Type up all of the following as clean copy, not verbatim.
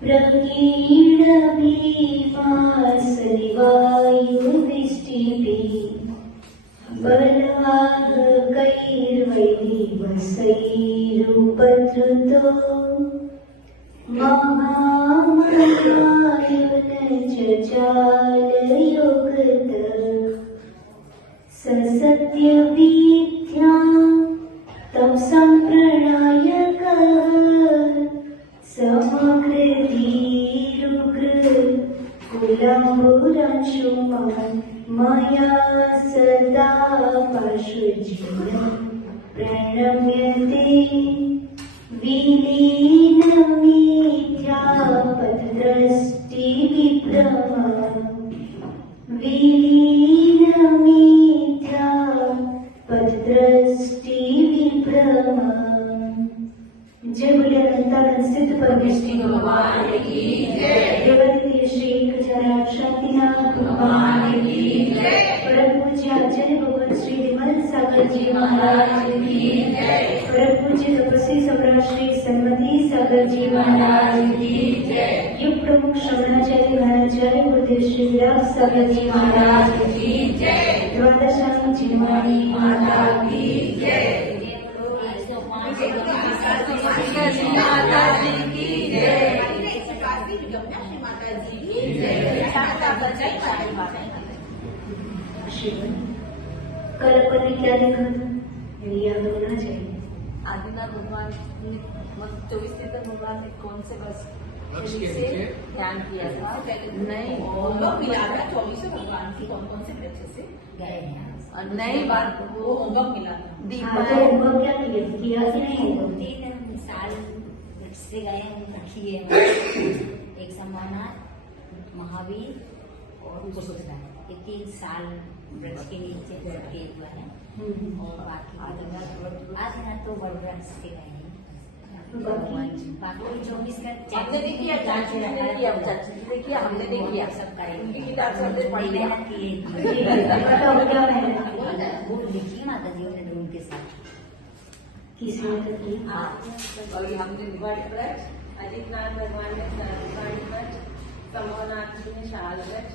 प्रकीर्णभीमासनिवायुवृष्टिभिः बलवाहकैर्वैरिवसैरुपद्रुतो महामायायुनचालयोगतः ससत्यवीथ्यां तं सम्प्रणायकः समकृतिरुग्रकुलाम्बुरांशुमान् मया सदा पार्श्वजीवनं प्रणम्यते विलीनमिथ्यापथदृष्टिविभ्रमा विलीनमिथ्यापथदृष्टिविभ्रमा। जय बोले अनंतानंद सिद्ध परमेश्वर भगवान की जय। देवती श्री गजानन शांतिनाथ भगवान की जय। परम पूज्य आचार्य भगवान श्री विमल सागर जी महाराज की जय। परम पूज्य तपस्वी सम्राट श्री सन्मति सागर जी महाराज की जय। युग प्रमुख श्रवणाचार्य महाराचार्य गुरुदेव श्री व्यास सागर जी महाराज की जय। द्वादशांग चिन्मयी माता की जय। माता जी की जय। कल अपन ने क्या देखा था, याद होना चाहिए। आदिनाथ भगवान ने 24 तीर्थन भगवान ने कौन से वर्ष से ध्यान किया था? नहीं, होमवर्क मिला था 24 भगवान की कौन कौन से वृक्ष से गए हैं। नई बात वो होमवर्क मिला था। होमवर्क क्या किया कि नहीं? 3 साल वृक्ष से गए हैं, किए एक संभावना महावीर और कुशोत्तरा, ये 3 साल वृक्ष के नीचे के हुआ है। और बाकी आज ना तो बड़ वृक्ष से गए हैं। बाकी 24 का हमने नहीं किया, चाची ने किया, चाची ने किया, हमने नहीं किया। सब करेंगे बताओ क्या मेहनत वो लिखी माता जी ने उनके साथ किस मेहनत की? और हमने वट वृक्ष, अजितनाथ भगवान ने वट वृक्ष, संभवनाथ जी ने शाल वृक्ष,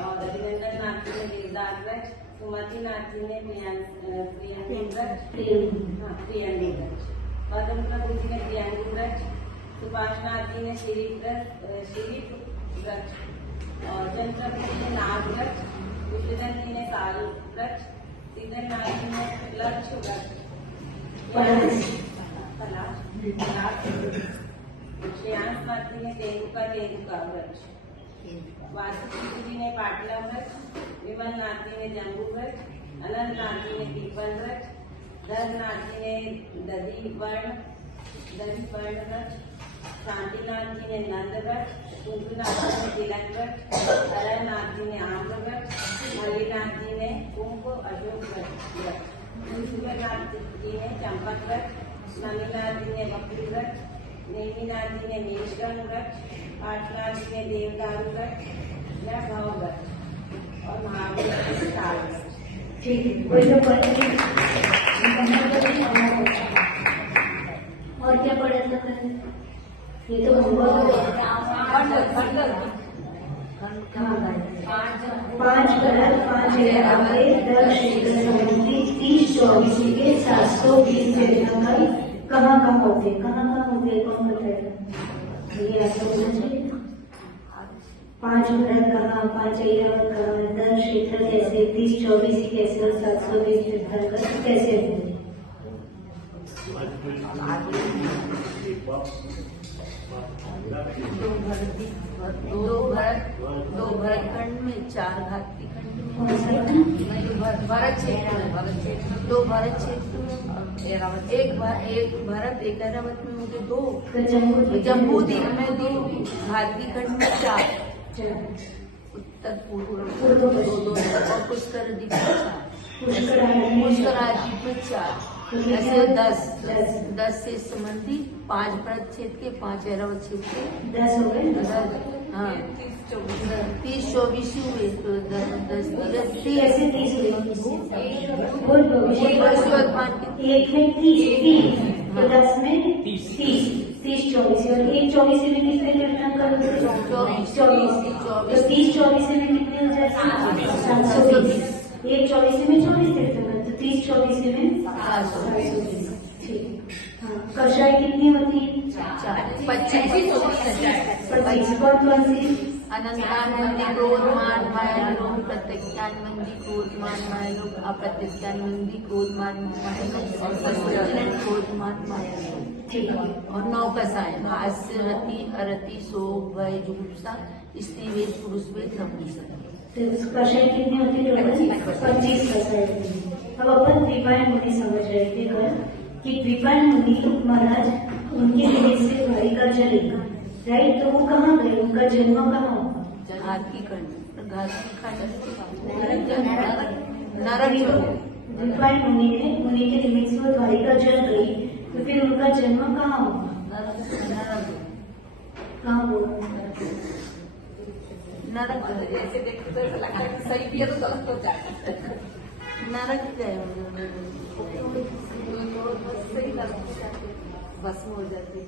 और अभिनंदन नाथ जी ने देवदार वृक्ष, सुमति नाथ जी ने प्रियंगी वृक्ष, प्रियंगी वृक्ष, पद्म प्रभु जी ने प्रियंगी वृक्ष, सुभाष नाथ जी ने शिरीप वृक्ष, और चंद्र जी ने नाग वृक्ष, विष्णुधन जी ने साल वृक्ष, सीधर नाथ जी ने लक्ष वृक्ष, श्रेयांश नाथ जी ने तेंदुका वृक्ष, वासुदेव जी ने पाटला वृक्ष, विमल नाथ जी ने जम्बू वृक्ष, अनंत नाथ जी ने पीपल वृक्ष, धर्मनाथ जी ने दधी वर्ण वृक्ष, शांतिनाथ जी ने नंद वृक्ष, कुंकुनाथ जी ने तिलक वृक्ष, हरनाथ जी ने आम्र वृक्ष, मल्लीनाथ जी ने कुंभ अशोक वृक्ष, नाथ जी ने चंपक वृक्ष, नमीनाथ जी ने बकरी वृक्ष, नेमीनाथ जी ने नीलकंठ वृक्ष, पाटनाथ जी ने देवदारू वृक्ष या भव वृक्ष, और महावीर जी ने ताल वृक्ष। ठीक है, कोई तो पढ़े और क्या पढ़ा था कल? ये तो पांच भरत 5 एरावते 10 क्षेत्र संबंधी 30-24 के 720 तीर्थंकर कहाँ होते, कौन बताएगा? ये आपको बोलना चाहिए। 5 भरत कहाँ, 5 एरावत कहाँ, 10 क्षेत्र कैसे, 30-24 कैसे, और 720 तीर्थंकर कैसे होते? दो भरत खंड में 4 घाटी खंड में भरत क्षेत्र में 2 भरत क्षेत्र में एक भरत एक ऐरावत में मुझे 2 जम्बूद्वीप में 2 घाटी खंड में 4 उत्तर पूर्व 2 और पुष्कर द्वीप में 4 ऐसे 10 से संबंधी 5 भरत क्षेत्र के 5 ऐरावत क्षेत्र के 10 हो गए। हाँ 30-24 हुए तो 10 दिवस कैसे 30 हुए? बोल भविष्य वर्तमान के एक में 30 तो 10 में 30 24 और एक 24 में कितने कीर्तन करोगे? 24 तो 30 24 में कितने हो जाते? 720। एक 24 में 24 कीर्तन तो 30 24 में 720। ठीक। हाँ, कषाय कितनी होती है? 25 कौन सी? अनंतानंदी क्रोधमान माया लोग प्रत्यज्ञानमंदी क्रोधमान माया लोग अप्रत्यज्ञानमंदी क्रोधमान माया लोग और सस्वचन क्रोधमान माया लोग। ठीक है। और 9 कसाय हास्य रति अरति शोक भय जुगुप्सा स्त्री वेद पुरुष वेद नपुंसक। तो कषाय कितनी होती है? 25 कषाय होती है। अब अपन द्विपायन मुनि समझ रहे थे कि द्विपायन मुनि महाराज उनके लिए से द्वारिका चले, राइट? तो वो कहाँ गए? उनका जन्म कहाँ हुआ? घाती खंड नरक। द्विपायन मुनि के निमित्त से वो द्वारिका चल गई, तो फिर उनका जन्म कहाँ हुआ? कहाँ हुआ? नरक। ऐसे देखते तो ऐसा लगता है कि सही भी है तो गलत हो जाता है। नरक गए सही बस हो जाती है।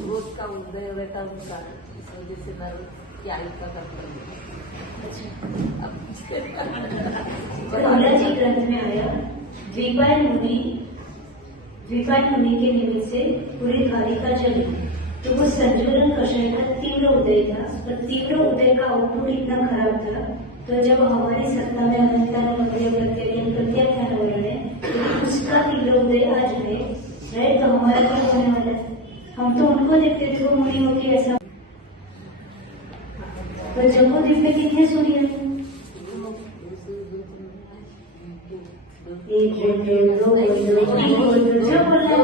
रोज का उदय रहता उनका, इस वजह से नरक की आयु का करते जी ग्रंथ में आया द्विपायन मुनि के निमित्त से पूरी द्वारिका चली, तो वो संजोलन कषाय का तीव्र उदय था। और तीव्र उदय का आउटपुट इतना खराब था, तो जब हमारी सत्ता में अनंतान प्रत्याख्यान हो रहे हैं तो उसका तीव्र उदय आज है, राइट? तो हमारा क्या होने वाला है? हम तो उनको देखते थे वो मुनियों की ऐसा। तो जम्बूद्वीप में कितने सूर्य हैं? 1 2 3 जो बोलना है।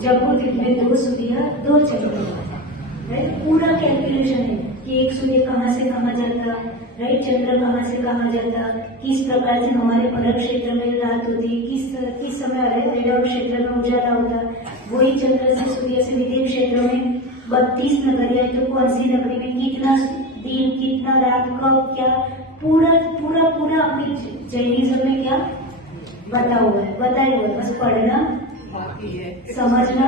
जम्बूद्वीप में 2 सूर्य 2 चंद्रमा, राइट? पूरा कैलकुलेशन है कि एक सूर्य कहाँ से कहाँ जाता, राइट? चंद्र कहाँ से कहाँ जाता, किस प्रकार से हमारे परक क्षेत्र में रात होती, किस समय ऐरव क्षेत्र में उजाला होता, वही चंद्र से सूर्य से विदेह क्षेत्र में 32 नगरियां, तो कौन सी नगरी में कितना दिन कितना रात कब क्या पूरा पूरा पूरा अपनी जैनिज्म में क्या बताया हुआ है। बस पढ़ना समझना,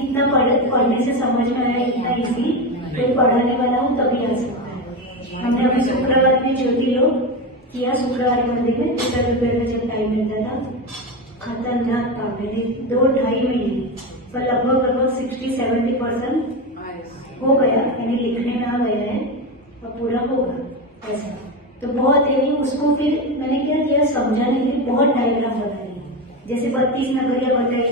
इतना पढ़ने से समझ में आया, इतना इजी तो पढ़ाने वाला हूँ तभी आ सकता है। हमने अभी शुक्रवार में ज्योतिर्योग किया, शुक्रवार मंदिर में दोपहर में जब टाइम मिलता था, खतरनाक काम मैंने 2-2.5 महीने पर लगभग 60-70% हो गया, यानी लिखने में आ गया है और पूरा होगा ऐसा। तो बहुत है उसको फिर मैंने क्या किया, समझाने के लिए बहुत डायग्राम बनाई, जैसे 32 नगरिया बताई,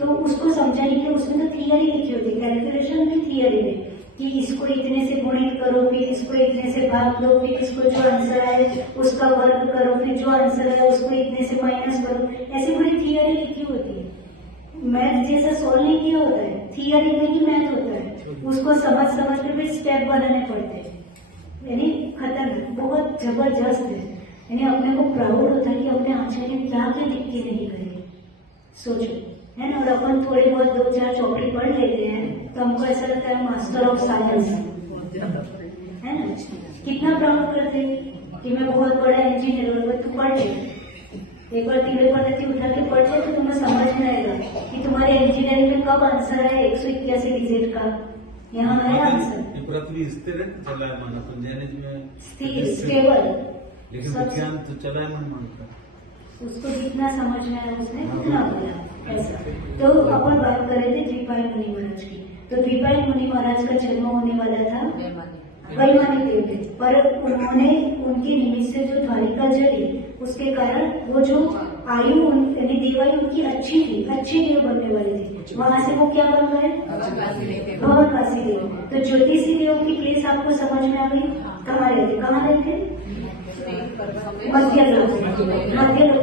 तो उसको समझाने के लिए उसमें तो थियरी लिखी होती, कैलकुलेशन भी थियरी में कि इसको इतने से गुणित करो, फिर इसको इतने से भाग दो, फिर इसको जो आंसर आए उसका वर्ग करो, फिर जो आंसर आए उसको इतने से माइनस करो, ऐसी पूरी थियरी लिखी होती है। मैथ जैसा सॉल्व नहीं किया होता है, थियरी में ही मैथ होता है, उसको समझ के फिर स्टेप बनाने पड़ते हैं, यानी खतरनाक बहुत जबरदस्त है। यानी अपने को प्राउड होता है कि अपने आचार्य क्या क्या लिख के नहीं गए, सोचो, है ना? और अपन थोड़े बहुत 2-4 चौपड़ी पढ़ लेते हैं तो हमको ऐसा लगता है मास्टर ऑफ साइंस, है ना? कितना प्राउड करते हैं कि मैं बहुत बड़ा इंजीनियर हूँ, तू पढ़ ले, एक बार 3 पद्धति उठा के पढ़ ले तो तुम्हें समझ में आएगा कि तुम्हारे इंजीनियरिंग में कब आंसर है 181 डिजिट का, यहाँ है आंसर। पृथ्वी स्थिर चला है माना तो स्थिर स्टेबल, लेकिन विज्ञान तो चला है मानता, उसको जितना समझ में आया उसने उतना बोला ऐसा। तो अपन बात कर रहे थे द्विपायन मुनि महाराज की, तो द्विपायन मुनि महाराज का जन्म होने वाला था वैमानिक देव थे, पर उन्होंने उनके निमित्त से जो द्वारिका जली उसके कारण वो जो आयु यानी देवायु उनकी अच्छी थी, अच्छे देव बनने वाले थे, वहां से वो क्या बन गए? भवनवासी देव। तो ज्योतिषी देव की प्लेस आपको समझ में आ गई, कहाँ रहते? मध्य लोक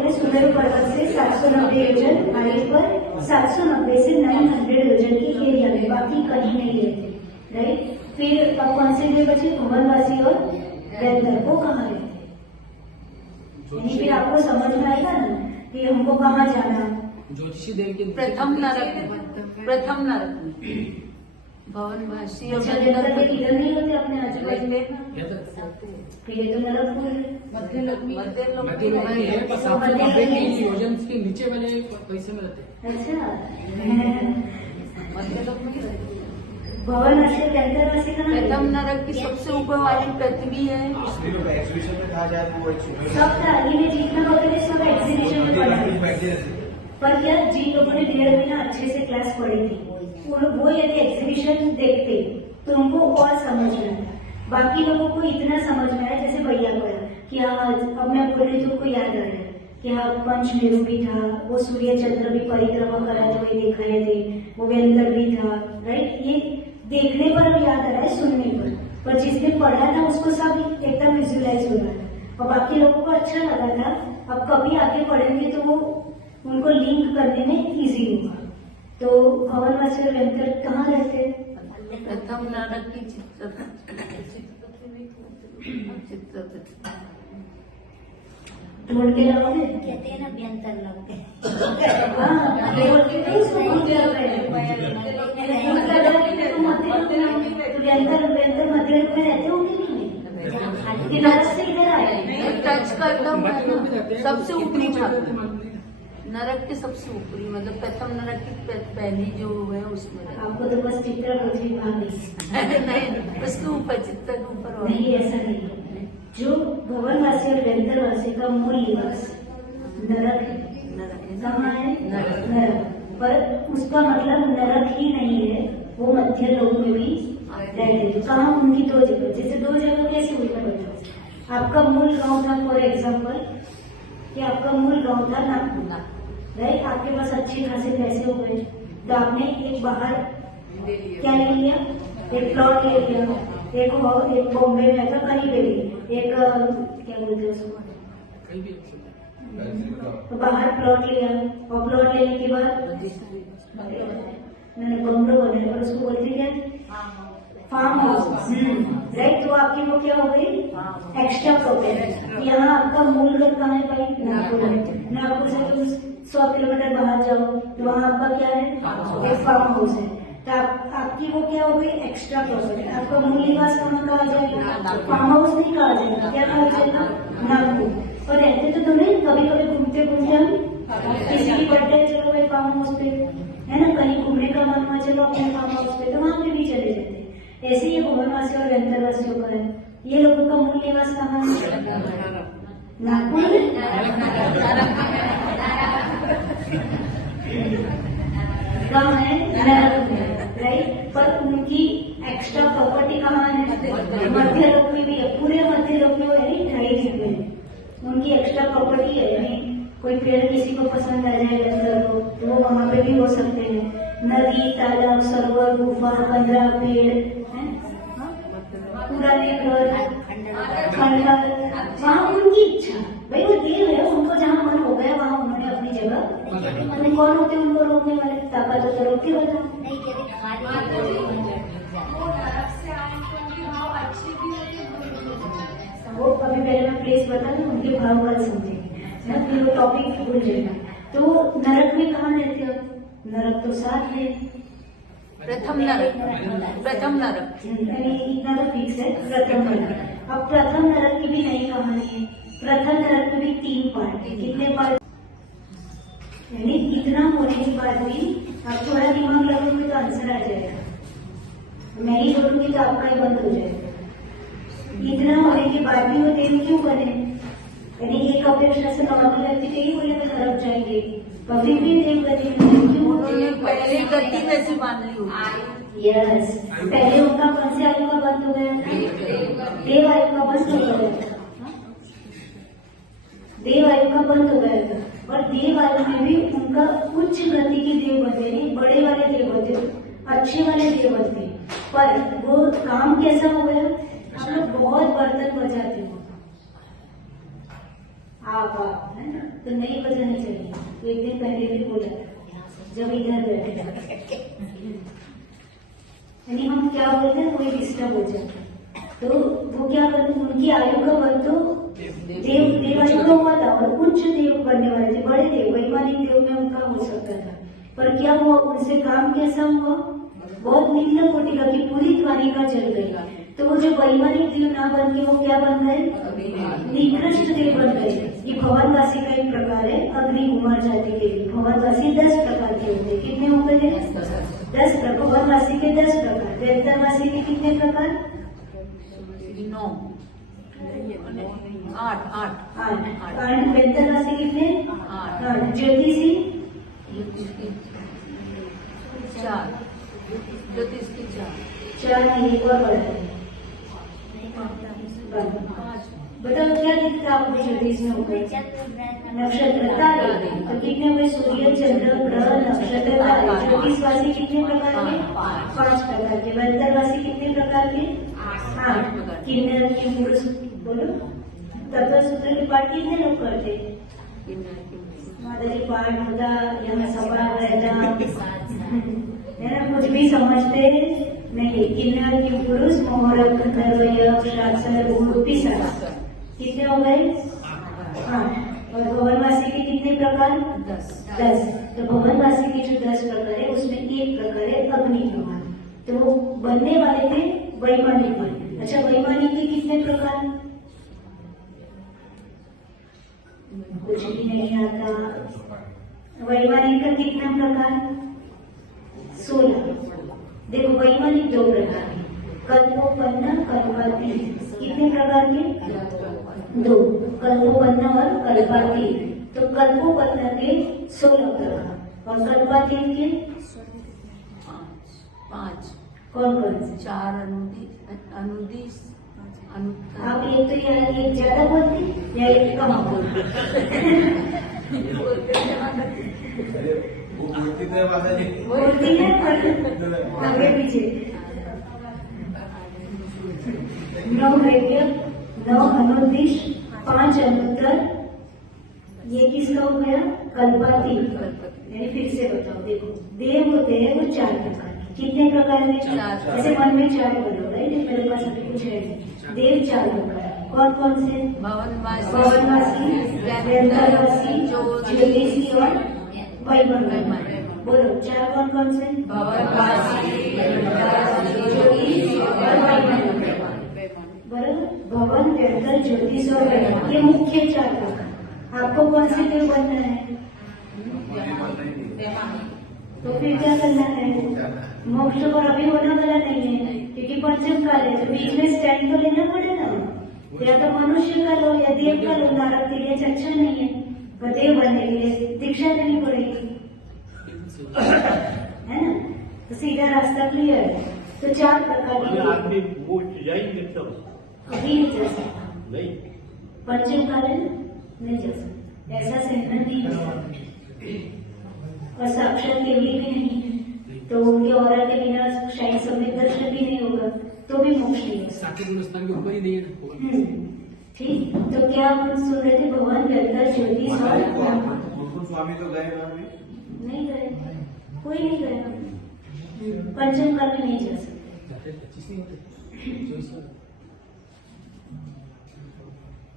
में सुंदर पर्वत से 790 योजन हाइट पर 790 से 900 योजन की एरिया में, बाकी कहीं नहीं रहते, राइट? फिर अब कौन से देव बचे? भवनवासी और दैत्य, वो कहाँ रहते? यानी फिर आपको समझ में आएगा ना कि हमको कहाँ जाना। ज्योतिषी देव के प्रथम नरक भवनवासी अच्छा व्यंतर के इधर नहीं होते अपने आजू बाजू में, में फिर ये तो नरकपुर है। मध्य लोक मध्य लोक में है, बस आपको कमरे के योजन के नीचे वाले पैसे में रहते हैं। अच्छा मध्य लोक में ही रहते हैं। भवन वासी व्यंतर वासी कहाँ रहते प्रथम हैं? नरक की सबसे ऊपर वाली पृथ्वी है। एग्जीबिशन में कहा जाए तो वो सब थाली में जितना वगैरह सब एग्जीबिशन में पढ़ा है। पर क्या जिन लोगों ने 1.5 महीना अच्छे से क्लास पढ़ी थी वो यदि एग्जीबिशन देखते तो उनको और समझ में आता। बाकी लोगों को इतना समझ में आया जैसे भैया को आया कि हाँ, अब मैं बोल रही तो उनको याद आ रहा है कि हाँ पंचमेरु भी था, वो सूर्य चंद्र भी परिक्रमा कराए थे, वही दिखाए थे, वो व्यंतर भी था, राइट। ये देखने पर अब याद आ रहा है, सुनने पर जिसने पढ़ा था उसको सब एकदम विजुअलाइज हो रहा है और बाकी लोगों को अच्छा लगा था। अब कभी आगे पढ़ेंगे तो वो उनको लिंक करने में इजी होगा। तो भवनवासी और व्यंतर कहाँ रहते हैं? प्रथम नरक की ढूंढ के लाओगे? कहते हैं ना व्यंतर लोग। हाँ, ढूंढ के नहीं, उसको ढूंढ के लाओगे। ढूंढ के लाओगे तो मध्य लोक में, तो व्यंतर मध्य लोक में रहते होंगे कि नहीं? ये नरक से इधर आए। टच करता हूँ मध्य लोक में रहते हैं, सबसे ऊपरी नीचे भाग रहते हैं, मालूम नहीं। नरक के सबसे ऊपरी, मतलब प्रथम नरक की पहली जो है उसमें रहते आपको तो बस चित्र पृथ्वी भाग हैं। नहीं, उसके ऊपर चित्त के ऊपर और नहीं, ऐसा नहीं है। जो भवनवासी और व्यंतरवासी का मूल निवास नरक है। नरक है। कहाँ है? नरक। नरक। पर उसका मतलब नरक ही नहीं है, वो मध्य लोक में भी रहते हैं। कहाँ? उनकी 2 जगह। जैसे 2 जगह कैसे हुई मैं बताऊँ। आपका मूल गांव था, फॉर एग्जाम्पल कि आपका मूल गांव था नागपुर, राइट। आपके पास अच्छे खासे पैसे हो गए तो आपने एक बाहर क्या ले लिया, एक प्लॉट ले लिया, एक बॉम्बे में था, कहीं पे भी एक क्या बोलते हैं उसको, कहीं भी हो सकता है। तो बाहर प्लॉट लिया और प्लॉट लेने के बाद मैंने बंगलो बनाया पर उसको बोलते क्या, फार्म हाउस, राइट। तो आपकी वो क्या हो गई, एक्स्ट्रा प्रॉपर्टी। यहाँ आपका मूल घर कहाँ है भाई? नागपुर में। नागपुर से तुम 100 किलोमीटर बाहर जाओ तो वहाँ आपका क्या है, एक फार्म हाउस है। तो आपकी वो क्या हो गई, एक्स्ट्रा प्रॉपर्टी। आपका मूल निवास कहाँ कहा जाएगा? फार्म हाउस नहीं कहा जाएगा, क्या कहा जाएगा? नागपुर। और रहते तो तुम्हें कभी कभी घूमते घूमते हम किसी की बर्थडे चलो भाई फार्म हाउस पे, है ना, कहीं घूमने का मन हुआ चलो अपने फार्म हाउस पे, तो वहाँ पे भी चले जाते। ऐसे ही भवनवासी और व्यंतरवासियों का है। ये लोगों का मूल निवास कहाँ है? नागपुर में। कहाँ है? नरक में, राइट। पर उनकी एक्स्ट्रा प्रॉपर्टी कहाँ है? मध्य लोक में भी है। पूरे मध्य लोक में यानी 2.5 डिग्री में उनकी एक्स्ट्रा प्रॉपर्टी है। यानी कोई पेड़ किसी को पसंद आ जाए व्यंतर को तो वो वहाँ पे भी हो सकते हैं। नदी, तालाब, सरोवर, गुफा, 15 पेड़, पुराने घर, खंडहर, वहाँ उनकी इच्छा, भाई वो देव है, उनको जहाँ मन हो गया वहाँ उन्होंने अपनी जगह। मैंने कौन होते उनको रोकने वाले? ताकत हो तो रोक के बताओ। नहीं कहते खाली वो अभी पहले मैं प्लेस बता दूं, उनके भाव कल समझेंगे ना, फिर वो टॉपिक भूल जाएगा। तो नरक में कहाँ रहते हो? नरक तो 7 है। प्रथम नरक, प्रथम नरक। इतना तो फिक्स है, प्रथम नरक। अब प्रथम नरक की भी नई कहानी है। प्रथम नरक में भी 3 पार्ट है। कितने पार्ट? यानी इतना होने के बाद भी आप थोड़ा दिमाग लगाओगे तो आंसर आ जाएगा। मैं ही बोलूंगी तो आपका ही बंद हो जाएगा। इतना होने के बाद भी वो देव क्यों बने? यानी एक अपेक्षा से नॉर्मल व्यक्ति तो यही बोले तो नरक जाएंगे, पर फिर भी देव गति क्यों? उन्होंने पहले गति वैसी मान ली होगी। यस, पहले उनका कौन से आयु का बंद हो गया था? देव आयु का बंद हो गया था। देव आयु का बंद हो गया था। और देव आयु में भी उनका उच्च गति के देव बनते नहीं, बड़े वाले देव बनते, अच्छे वाले देव बनते। पर वो काम कैसा हो गया? आप लोग बहुत बर्तन बजाते हो, आप है ना, तो नहीं बजाना चाहिए। एक दिन पहले भी बोला था जब इधर बैठे थे, यानी हम क्या बोलते हैं कोई डिस्टर्ब हो जाता है तो वो क्या करते, उनकी आयु का बल तो देव आयु का हुआ था और उच्च देव बनने वाले थे, बड़े देव, वैमानिक देव में उनका हो सकता था। पर क्या हुआ, उनसे काम कैसा हुआ? बहुत निम्न कोटि का कि पूरी द्वारिका जल गई। तो वो जो वैमानिक देव ना बन के वो क्या बन गए? निकृष्ट देव बन गए। ये भवनवासी का एक प्रकार है अग्नि कुमार जाति के लिए। भवनवासी 10 प्रकार के होते हैं। कितने हो गए? 10 प्रकार। भवनवासी के 10 प्रकार। व्यंतरवासी के कितने प्रकार? 9 8 8। व्यंतरवासी कितने? 8। ज्योतिषी 4 ज्योतिष की 4 नहीं, एक और बढ़ा है। बताओ क्या दिखता है आपको ज्योतिष में होगा? नक्षत्र तारे। तो कितने हुए? सूर्य, चंद्र, ग्रह, नक्षत्र, तारे। ज्योतिषवासी कितने प्रकार के? 5 प्रकार के। व्यंतरवासी कितने प्रकार के? 8। किन्नर, किंपुरुष, बोलो। तत्वसूत्र के पाठ कितने लोग करते? मादरी पाठ होता, यहाँ सभा रहता है ना, कुछ भी समझते नहीं। किन्नर, किंपुरुष, मोहर, गंधर्व, यक्ष, राक्षस, भूत, पिशाच। कितने हो गए? 8। और भवनवासी के कितने प्रकार? 10। तो भवनवासी के जो 10 प्रकार है उसमें एक प्रकार है अग्नि कुमार। तो वो बनने वाले थे वैमानिक बने। अच्छा, वैमानिक के कितने प्रकार? कुछ भी नहीं आता। वैमानिक का कितना प्रकार? 16। देखो वैमानिक 2 प्रकार के, कल्पोपन्न, कल्पातीत। कितने प्रकार के? 2। कल्पोपन्न और कल्पातीत। तो कल्पोपन्न के 16 प्रकार और कल्पातीत के 5 कौन कौन से? 4 अनुदिश आप एक तो एक ज्यादा बोलते या एक कम बोलते? वो बोलती तो है माता जी। बोलती है पर आगे पीछे। 9 वेद्य, 9 अनुदिश, 5 अनुत्तर। ये किसका हो गया? कल्पातीत। यानी फिर से बताओ, देखो देव होते हैं वो 4 प्रकार के। कितने प्रकार के? जैसे मन में 4 बोलो राइट, मेरे पास अभी कुछ है। देव 4 प्रकार। कौन कौन से? भवनवासी, व्यंतरवासी, ज्योतिषी और वैमानिक। बोलो 4 कौन कौन से? भवनवासी, ज्योतिष और वैमानिक। बराबर, भवन, व्यंतर, ज्योतिष और वैमानिक, ये मुख्य 4 प्रकार। आपको कौन से देव बनना है? तो फिर क्या करना है? मोक्ष पर अभी होने वाला नहीं है क्योंकि पंचम काल है। तो बीच में स्टैंड तो लेना पड़ेगा। या तो मनुष्य का लो या देव का लो। नारद के लिए अच्छा नहीं है, पर देव बनने के लिए दीक्षा लेनी पड़ेगी, है ना। तो सीधा रास्ता क्लियर है। तो 4 प्रकार के आदमी वो जाएंगे तब अभी नहीं जा सकता। नहीं पंचम काल है ना, नहीं जा सकता। ऐसा सहना नहीं है और साक्षात देवी भी नहीं है, तो उनके औरा के बिना शायद समय दर्शन भी नहीं होगा, तो भी मोक्ष नहीं हो सकता। साक्षी गुणस्थान के ऊपर ही नहीं है। ठीक, तो क्या हम सुन रहे थे? भगवान व्यंतर, ज्योतिष और मुकुंद स्वामी तो गए ना अभी? नहीं गए, कोई नहीं गया। पंचम काल में नहीं जा सकते।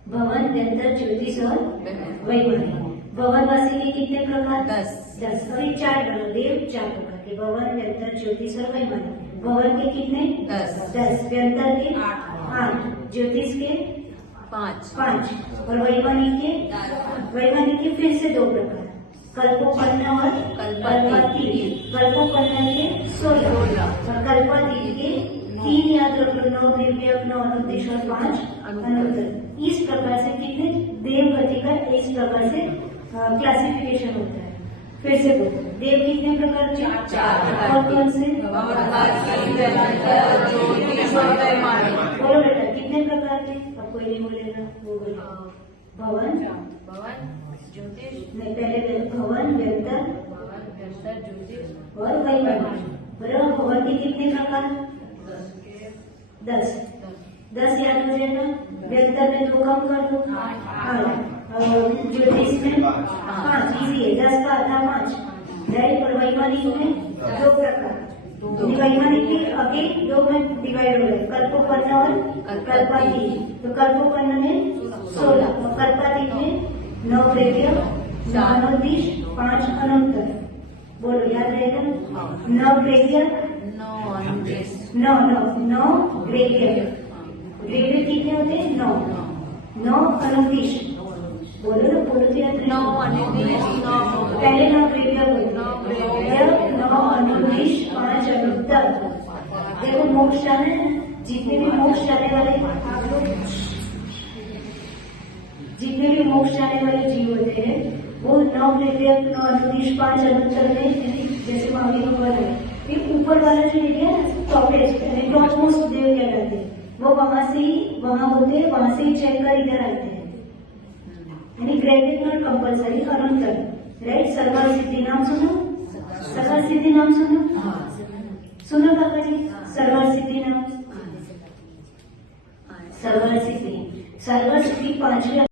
भगवान व्यंतर, ज्योतिष और वैमानिक। भवनवासी के कितने प्रकार? 10। और ये 4 बनो, देव 4 प्रकार के। भवन, व्यंतर, ज्योतिष और वैमानिक। भवन के कितने? 10। व्यंतर के 8। ज्योतिष के 5 और वैमानिक के फिर से 2 प्रकार, कल्पोपन्न और कल्पातीत। कल्पोपन्न के 16 और कल्पातीत के 3 याद रख लो। 9 दिव्य, 9 अनुदेश और 5 अनुत्तर। इस प्रकार से कितने देव गति का इस प्रकार से क्लासिफिकेशन होता है। फिर से बोलो, देव कितने प्रकार के? 4। और कौन से? बोलो बेटा, कितने प्रकार के? अब कोई नहीं बोलेगा, वो बोलो। भवन, ज्योतिष, नहीं पहले भवन, व्यंतर ज्योतिष और वैमानिक। बराबर, भवन के कितने प्रकार? 10 याद हो जाएगा। व्यंतर में 2 कम कर दो, 8। और ज्योतिष में 5, इजी है। 10 का आधा 5, राइट। और वैमानिक में 2 प्रकार। वैमानिक के आगे 2 में डिवाइड हो गए, कल्पोपन्न और कल्पातीत। तो कल्पोपन्न में 16 और कल्पातीत में 9 वेद्य, 9 अनुदिश, 5 अनुत्तर। बोलो, याद रहेगा? 9 वेद्य, नौ अनुदेश नौ ग्रेवियर कितने होते हैं? 9 अनुदेश। बोलो ना, बोलो तो याद नौ अनुदेश पहले 9 ग्रेवियर बोलो। 9 अनुदेश 5 अनुत्तर। देखो मोक्ष जाना है ना, जितने भी मोक्ष जाने वाले आप लोग, जितने भी मोक्ष जाने वाले जीव होते हैं वो 9 ग्रेवियर 9 अनुदेश 5 अनुत्तर में, जैसे महावीर ऊपर है, फिर ऊपर वाला जो एरिया है टॉपेस्ट यानी टॉप मोस्ट देव कहलाते हैं, वो वहां से ही वहां होते हैं, वहां से ही चेक कर इधर आते हैं। यानी ग्रेवियर नॉट कंपल्सरी, अनुत्तर राइट। सर्वर सिद्धि नाम सुनो, सर्वर सिद्धि नाम सुनो, सुनो काका जी, सर्वर सिद्धि नाम, सर्वर सिद्धि 5वें